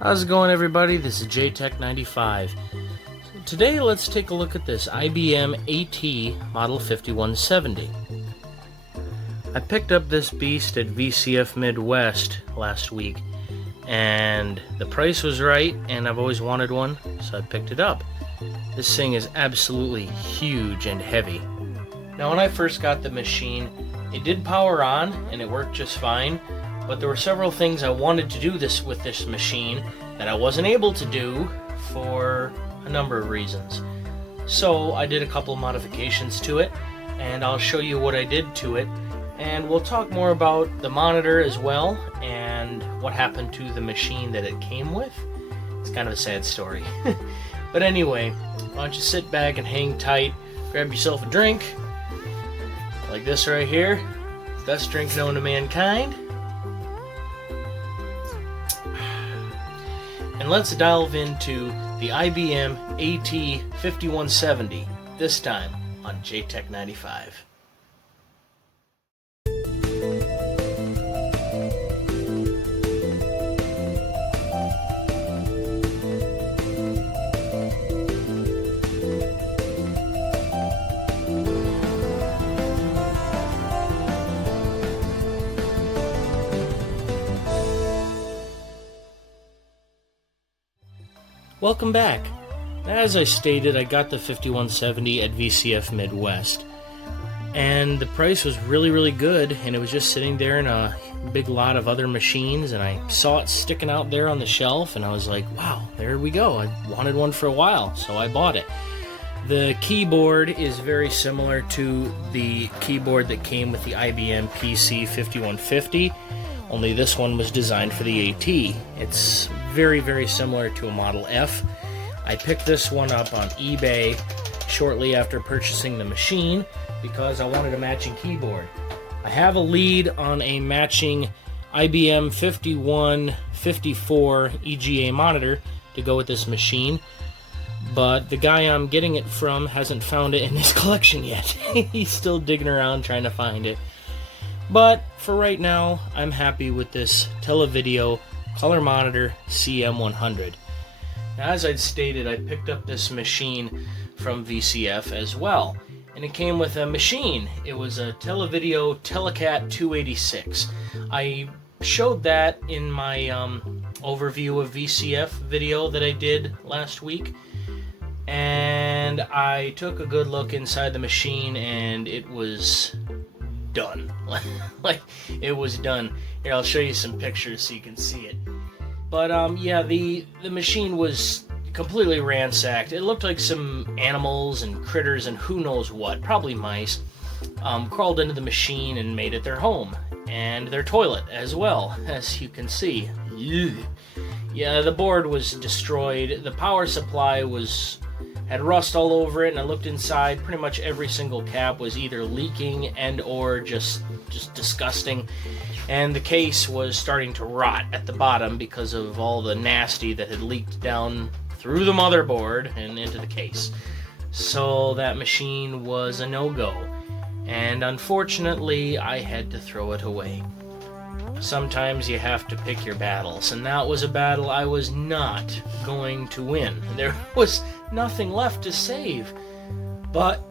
How's it going, everybody? This is JTech95. Today let's take a look at this IBM AT Model 5170. I picked up this beast at VCF Midwest last week, and the price was right, and I've always wanted one, so I picked it up. This thing is absolutely huge and heavy. Now, when I first got the machine, it did power on and it worked just fine, but there were several things I wanted to do with this machine that I wasn't able to do for a number of reasons. So I did a couple of modifications to it, and I'll show you what I did to it, and we'll talk more about the monitor as well and what happened to the machine that it came with. It's kind of a sad story. But anyway, why don't you sit back and hang tight, grab yourself a drink, like this right here, best drink known to mankind. And let's delve into the IBM AT 5170, this time on JTech95. Welcome back. As I stated, I got the 5170 at VCF Midwest, and the price was really good, and it was just sitting there in a big lot of other machines, and I saw it sticking out there on the shelf, and I was like, wow, there we go. I wanted one for a while, so I bought it. The keyboard is very similar to the keyboard that came with the IBM PC 5150, only this one was designed for the AT. It's very similar to a Model F. I picked this one up on eBay shortly after purchasing the machine because I wanted a matching keyboard. I have a lead on a matching IBM 5154 EGA monitor to go with this machine, but the guy I'm getting it from hasn't found it in his collection yet. He's still digging around trying to find it. But for right now, I'm happy with this Televideo color monitor CM100. Now, as I'd stated, I picked up this machine from VCF as well, and it came with a machine. It was a Televideo Telecat 286. I showed that in my overview of VCF video that I did last week, and I took a good look inside the machine, and it was done. Like, it was done. Here, I'll show you some pictures so you can see it. But yeah, the machine was completely ransacked. It looked like some animals and critters and who knows what, probably mice, crawled into the machine and made it their home, and their toilet as well, as you can see. Yeah, the board was destroyed. The power supply had rust all over it, and I looked inside. Pretty much every single cap was either leaking and or just disgusting, and the case was starting to rot at the bottom because of all the nasty that had leaked down through the motherboard and into the case. So that machine was a no-go, and unfortunately I had to throw it away. Sometimes you have to pick your battles, and that was a battle I was not going to win. There was nothing left to save. But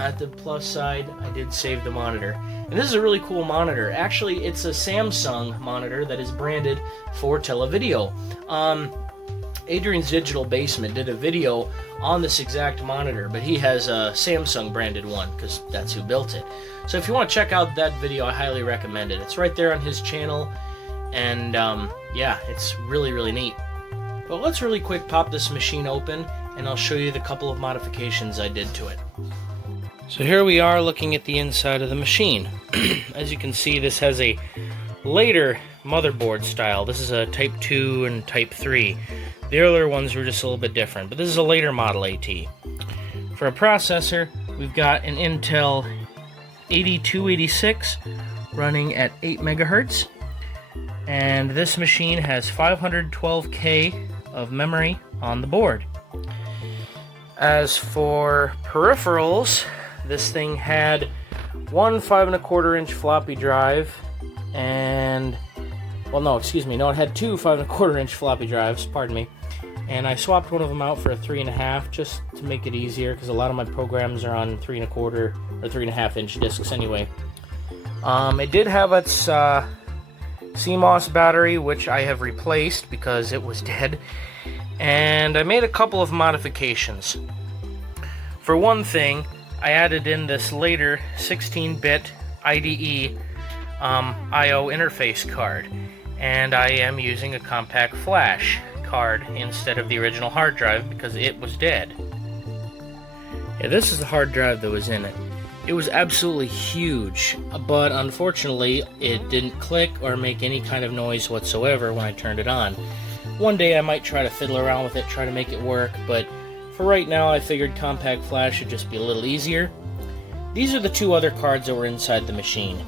at the plus side, I did save the monitor. And this is a really cool monitor. Actually, it's a Samsung monitor that is branded for Televideo. Adrian's Digital Basement did a video on this exact monitor, but he has a Samsung branded one because that's who built it. So if you want to check out that video, I highly recommend it. It's right there on his channel, and yeah, it's really neat. But let's really quick pop this machine open, and I'll show you the couple of modifications I did to it. So here we are looking at the inside of the machine. As you can see, this has a later motherboard style. This is a Type 2 and Type 3. The earlier ones were just a little bit different, but this is a later model AT. For a processor, we've got an Intel 8286 running at 8 megahertz, and this machine has 512K of memory on the board. As for peripherals, this thing had one 5¼ inch floppy drive and well, no, excuse me, no, it had two 5 1/4 inch floppy drives, pardon me, and I swapped one of them out for a 3 1/2 just to make it easier, because a lot of my programs are on 3 1/4 or 3 1/2 inch discs anyway. It did have its CMOS battery, which I have replaced because it was dead, and I made a couple of modifications. For one thing, I added in this later 16-bit IDE I/O interface card, and I am using a compact flash card instead of the original hard drive because it was dead. Yeah, this is the hard drive that was in it. It was absolutely huge, but unfortunately it didn't click or make any kind of noise whatsoever when I turned it on. One day I might try to fiddle around with it, try to make it work, but for right now I figured compact flash would just be a little easier. These are the two other cards that were inside the machine.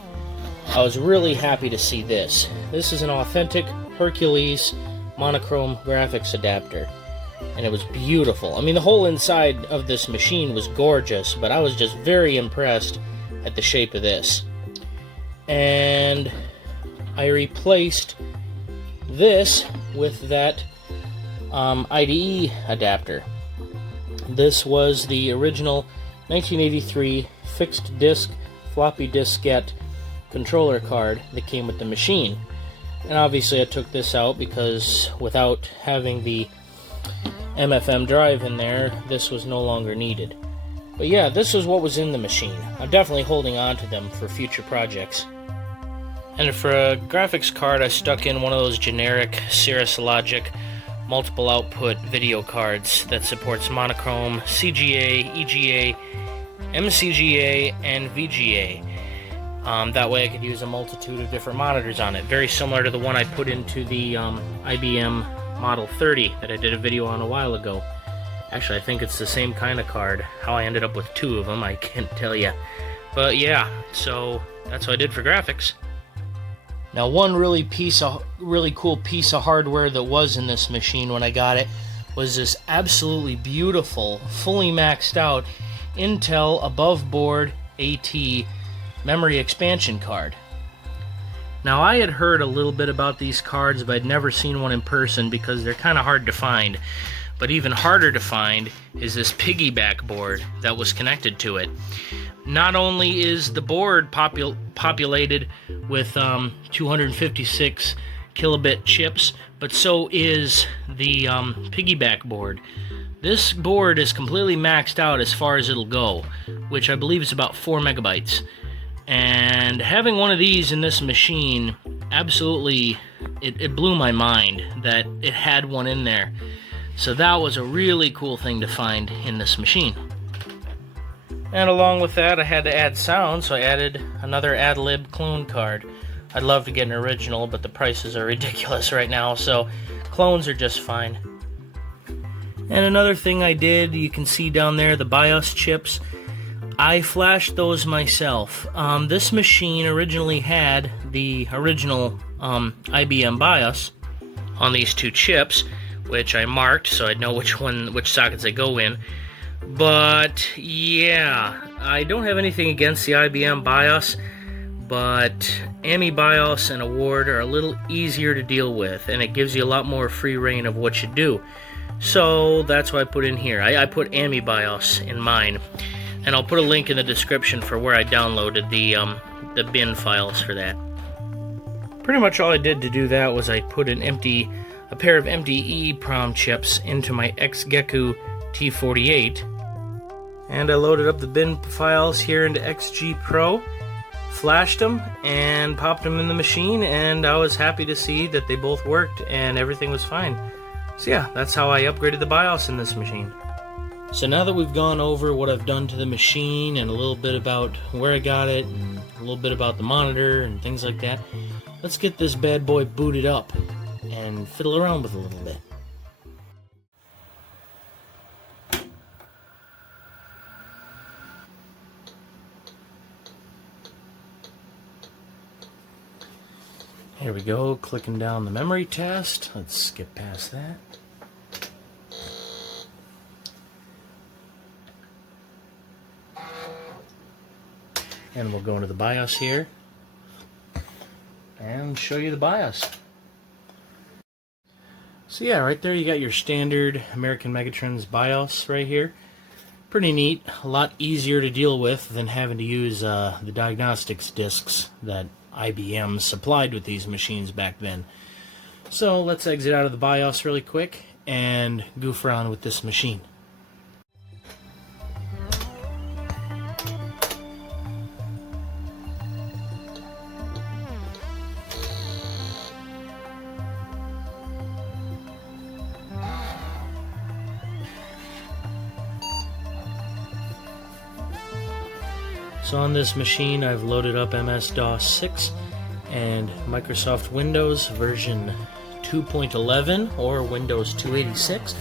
I was really happy to see this. This is an authentic Hercules monochrome graphics adapter, and it was beautiful. I mean, the whole inside of this machine was gorgeous, but I was just very impressed at the shape of this. And I replaced this with that IDE adapter. This was the original 1983 fixed disc floppy diskette controller card that came with the machine. And obviously I took this out because without having the MFM drive in there, this was no longer needed. But yeah, this was what was in the machine. I'm definitely holding on to them for future projects. And for a graphics card, I stuck in one of those generic Cirrus Logic multiple output video cards that supports monochrome, CGA, EGA, MCGA, and VGA. That way I could use a multitude of different monitors on it. Very similar to the one I put into the IBM Model 30 that I did a video on a while ago. Actually, I think it's the same kind of card. How I ended up with two of them, I can't tell you. But yeah, so that's what I did for graphics. Now, one really cool piece of hardware that was in this machine when I got it was this absolutely beautiful, fully maxed out Intel above board AT memory expansion card. Now, I had heard a little bit about these cards, but I'd never seen one in person because they're kind of hard to find. But even harder to find is this piggyback board that was connected to it. Not only is the board populated with 256 kilobit chips, but so is the piggyback board. This board is completely maxed out as far as it'll go, which I believe is about 4 megabytes. And having one of these in this machine, absolutely, it blew my mind that it had one in there. So that was a really cool thing to find in this machine. And along with that, I had to add sound, so I added another AdLib clone card. I'd love to get an original, but the prices are ridiculous right now, so clones are just fine. And another thing I did, you can see down there, the BIOS chips. I flashed those myself. This machine originally had the original IBM BIOS on these two chips, which I marked so I'd know which sockets they go in. But yeah, I don't have anything against the IBM BIOS, but AMI BIOS and Award are a little easier to deal with, and it gives you a lot more free reign of what you do. So that's what I put in here. I put AMI BIOS in mine. And I'll put a link in the description for where I downloaded the bin files for that. Pretty much all I did to do that was I put a pair of empty EEPROM chips into my XGECU T48, and I loaded up the bin files here into XG Pro, flashed them, and popped them in the machine, and I was happy to see that they both worked and everything was fine. So yeah, that's how I upgraded the BIOS in this machine. So now that we've gone over what I've done to the machine and a little bit about where I got it and a little bit about the monitor and things like that, let's get this bad boy booted up and fiddle around with it a little bit. Here we go, clicking down the memory test. Let's skip past that. And we'll go into the BIOS here and show you the BIOS. So yeah, right there you got your standard American Megatrends BIOS right here. Pretty neat, a lot easier to deal with than having to use the diagnostics discs that IBM supplied with these machines back then. So let's exit out of the BIOS really quick and goof around with this machine. So on this machine I've loaded up MS-DOS 6 and Microsoft Windows version 2.11 or Windows 286,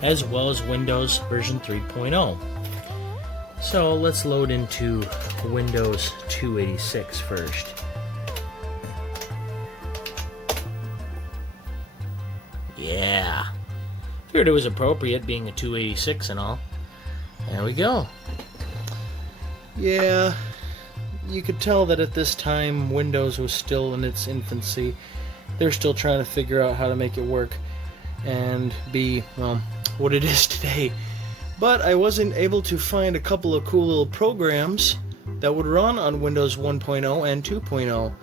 as well as Windows version 3.0. So let's load into Windows 286 first. Yeah, figured it was appropriate being a 286 and all. There we go. Yeah, you could tell that at this time Windows was still in its infancy. They're still trying to figure out how to make it work and be, well, what it is today. But I wasn't able to find a couple of cool little programs that would run on Windows 1.0 and 2.0,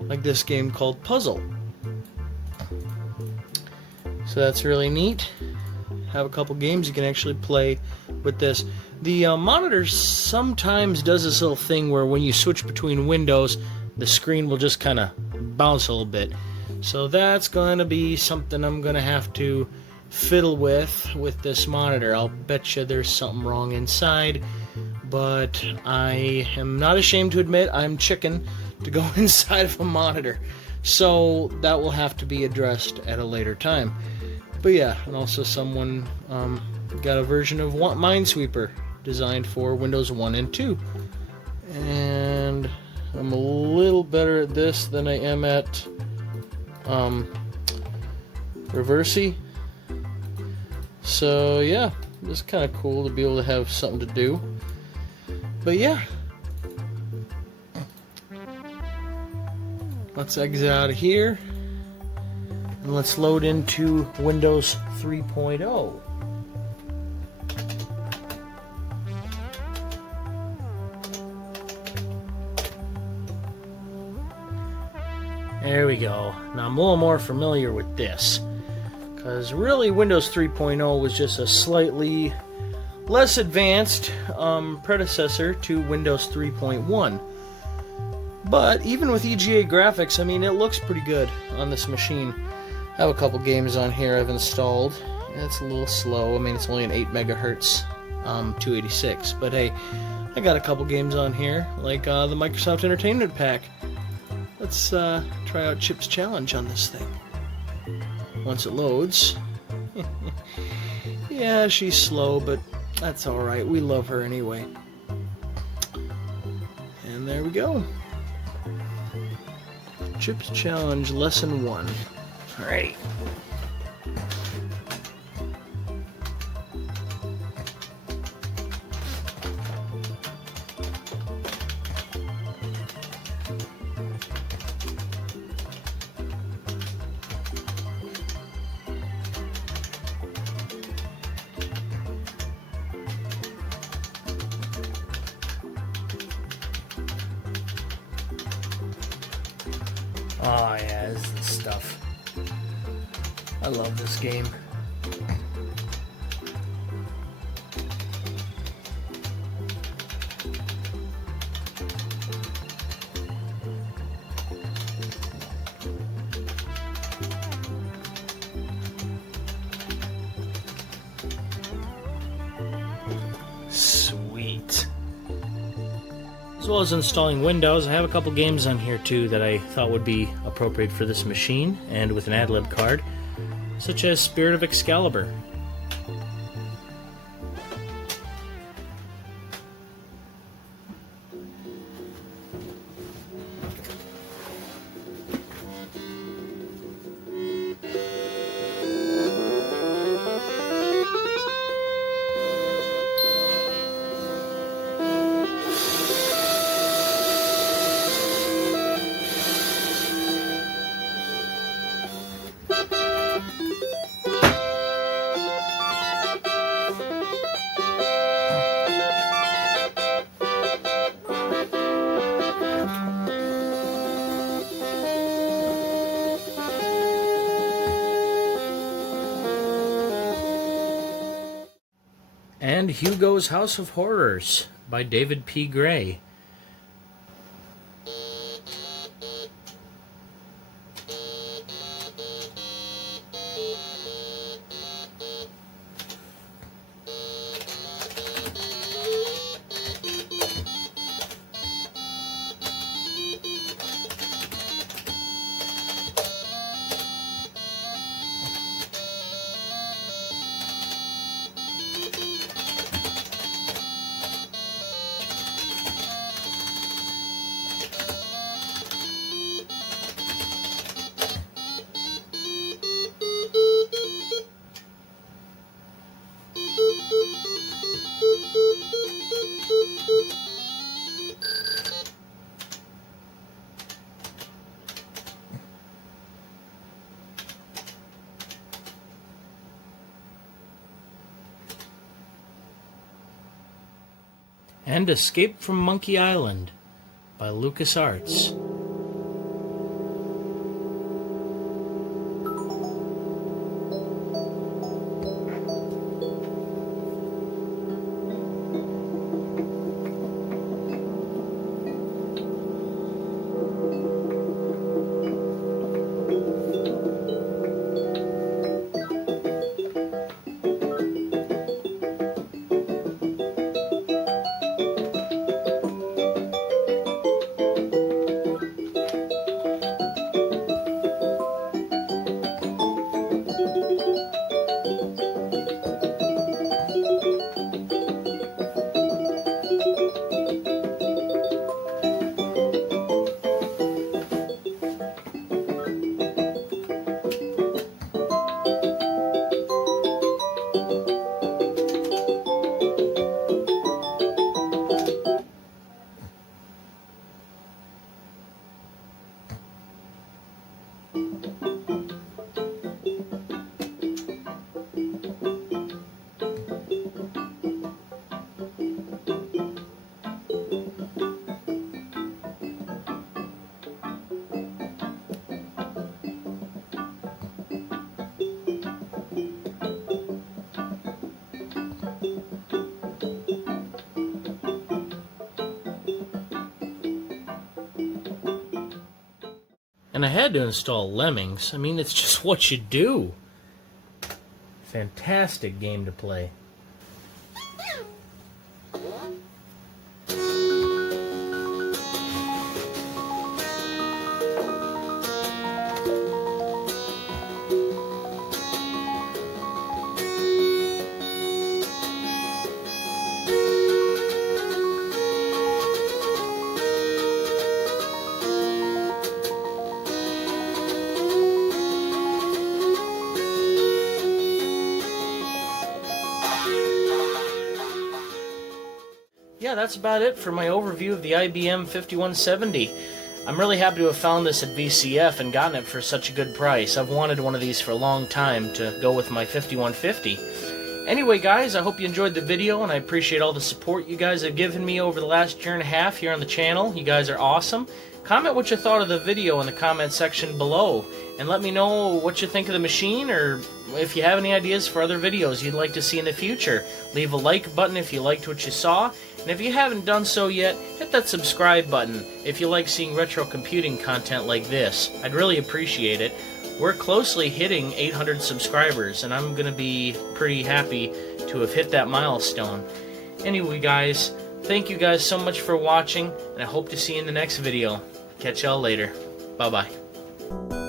like this game called Puzzle. So that's really neat. Have a couple games you can actually play with this. The monitor sometimes does this little thing where when you switch between windows, the screen will just kind of bounce a little bit. So that's going to be something I'm going to have to fiddle with this monitor. I'll bet you there's something wrong inside, but I am not ashamed to admit I'm chicken to go inside of a monitor. So that will have to be addressed at a later time. But yeah, and also someone got a version of Minesweeper designed for Windows 1 and 2. And I'm a little better at this than I am at Reversi. So yeah, it's kind of cool to be able to have something to do. But yeah, let's exit out of here and let's load into Windows 3.0. There we go. Now I'm a little more familiar with this, because really Windows 3.0 was just a slightly less advanced predecessor to Windows 3.1. But even with EGA graphics, I mean, it looks pretty good on this machine. I have a couple games on here I've installed. It's a little slow. I mean, it's only an 8 megahertz 286, but hey, I got a couple games on here, like the Microsoft Entertainment Pack. Let's try out Chip's Challenge on this thing. Once it loads. Yeah, she's slow, but that's alright. We love her anyway. And there we go. Chip's Challenge Lesson 1. Alright. Oh yeah, this is the stuff. I love this game. Sweet. As well as installing Windows, I have a couple games on here too that I thought would be appropriate for this machine and with an AdLib card, such as Spirit of Excalibur. and Hugo's House of Horrors by David P. Gray. And Escape from Monkey Island by LucasArts. And I had to install Lemmings. I mean, it's just what you do. Fantastic game to play. Yeah, that's about it for my overview of the IBM 5170. I'm really happy to have found this at VCF and gotten it for such a good price. I've wanted one of these for a long time to go with my 5150. Anyway, guys, I hope you enjoyed the video, and I appreciate all the support you guys have given me over the last year and a half here on the channel. You guys are awesome. Comment what you thought of the video in the comment section below, and let me know what you think of the machine, or if you have any ideas for other videos you'd like to see in the future. Leave a like button if you liked what you saw, and if you haven't done so yet, hit that subscribe button if you like seeing retro computing content like this. I'd really appreciate it. We're closely hitting 800 subscribers, and I'm going to be pretty happy to have hit that milestone. Anyway, guys, thank you guys so much for watching, and I hope to see you in the next video. Catch y'all later. Bye-bye.